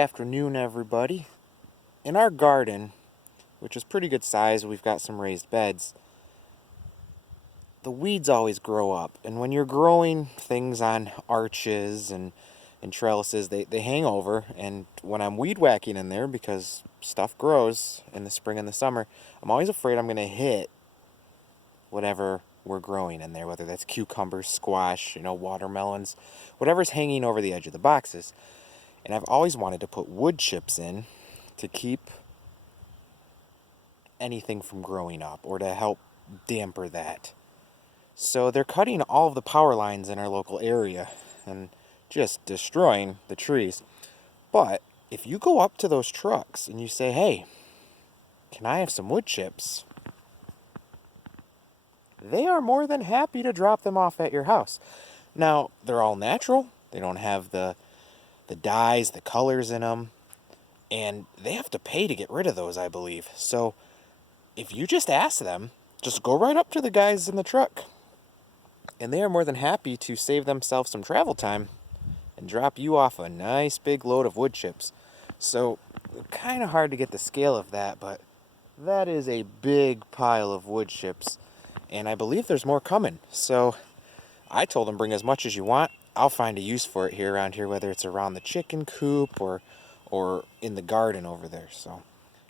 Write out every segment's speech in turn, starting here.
afternoon, everybody. In our garden, which is pretty good size, we've got some raised beds. The weeds always grow up, and when you're growing things on arches and trellises, they hang over, and when I'm weed whacking in there, because stuff grows in the spring and the summer, I'm always afraid I'm going to hit whatever we're growing in there, whether that's cucumbers, squash, watermelons, whatever's hanging over the edge of the boxes. And I've always wanted to put wood chips in to keep anything from growing up or to help damper that. So they're cutting all of the power lines in our local area and just destroying the trees. But if you go up to those trucks and you say, "Hey, can I have some wood chips?" they are more than happy to drop them off at your house. Now, they're all natural. They don't have the dyes, the colors in them, and they have to pay to get rid of those, I believe. So if you just ask them, just go right up to the guys in the truck, and they are more than happy to save themselves some travel time and drop you off a nice big load of wood chips. So kind of hard to get the scale of that, but that is a big pile of wood chips, and I believe there's more coming. So I told them, bring as much as you want. I'll find a use for it around here, whether it's around the chicken coop or in the garden over there. So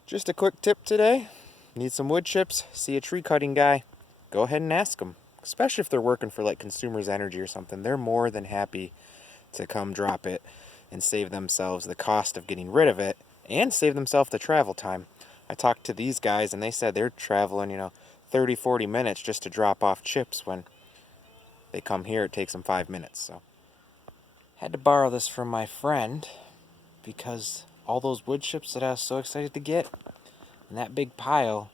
just a quick tip today. Need some wood chips, see a tree cutting guy, go ahead and ask them. Especially if they're working for like Consumers Energy or something. They're more than happy to come drop it and save themselves the cost of getting rid of it and save themselves the travel time. I talked to these guys and they said they're traveling, 30, 40 minutes just to drop off chips. When they come here, it takes them 5 minutes. So had to borrow this from my friend because all those wood chips that I was so excited to get and that big pile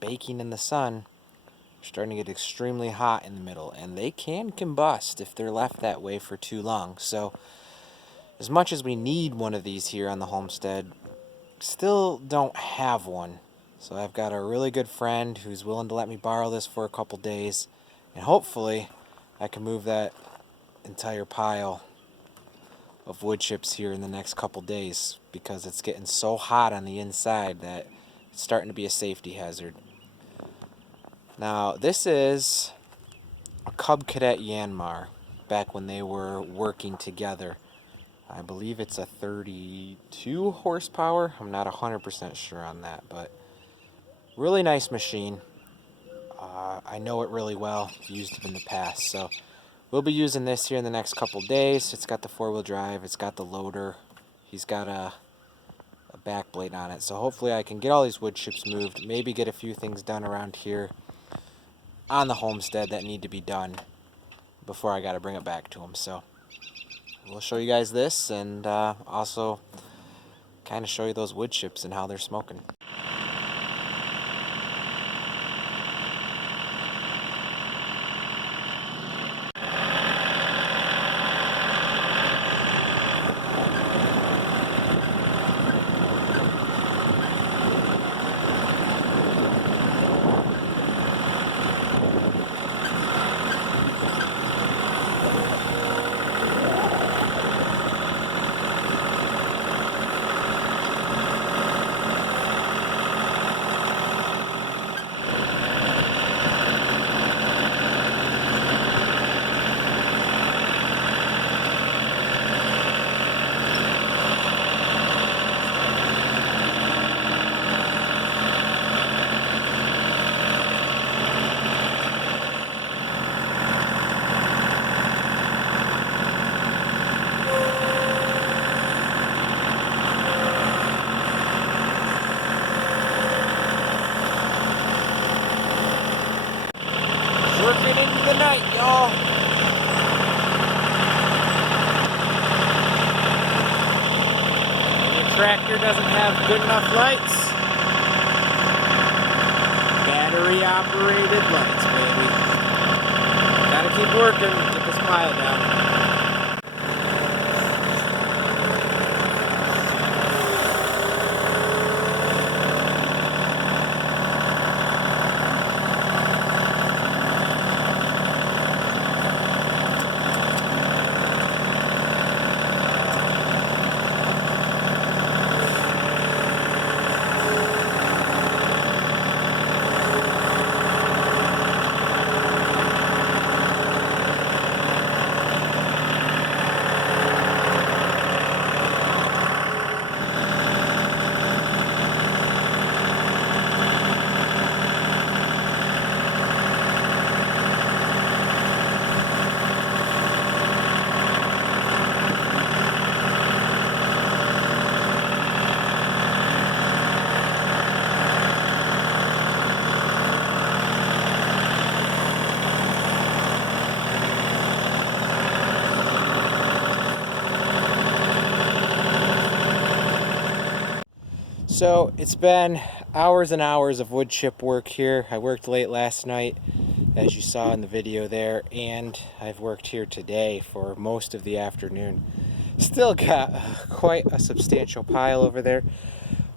baking in the sun are starting to get extremely hot in the middle, and they can combust if they're left that way for too long. So as much as we need one of these here on the homestead, still don't have one. So I've got a really good friend who's willing to let me borrow this for a couple days, and hopefully I can move that entire pile of wood chips here in the next couple days, because it's getting so hot on the inside that it's starting to be a safety hazard. Now, this is a Cub Cadet Yanmar, back when they were working together. I believe it's a 32 horsepower. I'm not 100% sure on that, but really nice machine. I know it really well. I've used it in the past, so we'll be using this here in the next couple days. It's got the 4-wheel drive. It's got the loader. He's got a back blade on it. So hopefully I can get all these wood chips moved. Maybe get a few things done around here on the homestead that need to be done before I got to bring it back to him. So we'll show you guys this, and also kind of show you those wood chips and how they're smoking. Working into the night, y'all. When your tractor doesn't have good enough lights, battery operated lights, baby. Gotta keep working, get this pile down. So it's been hours and hours of wood chip work here. I worked late last night, as you saw in the video there, and I've worked here today for most of the afternoon. Still got quite a substantial pile over there,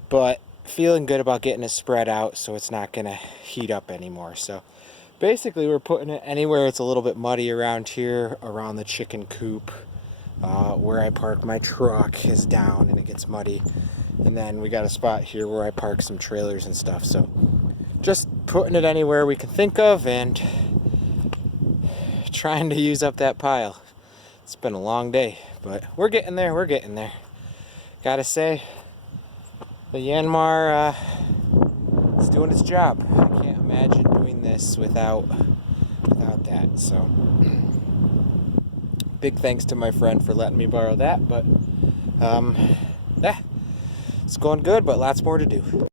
but feeling good about getting it spread out so it's not going to heat up anymore. So basically we're putting it anywhere it's a little bit muddy around here, around the chicken coop. Where I park my truck is down and it gets muddy. And then we got a spot here where I park some trailers and stuff. So just putting it anywhere we can think of and trying to use up that pile. It's been a long day, but we're getting there, Gotta say, the Yanmar is doing its job. I can't imagine doing this without that. So big thanks to my friend for letting me borrow that, but yeah, it's going good, but lots more to do.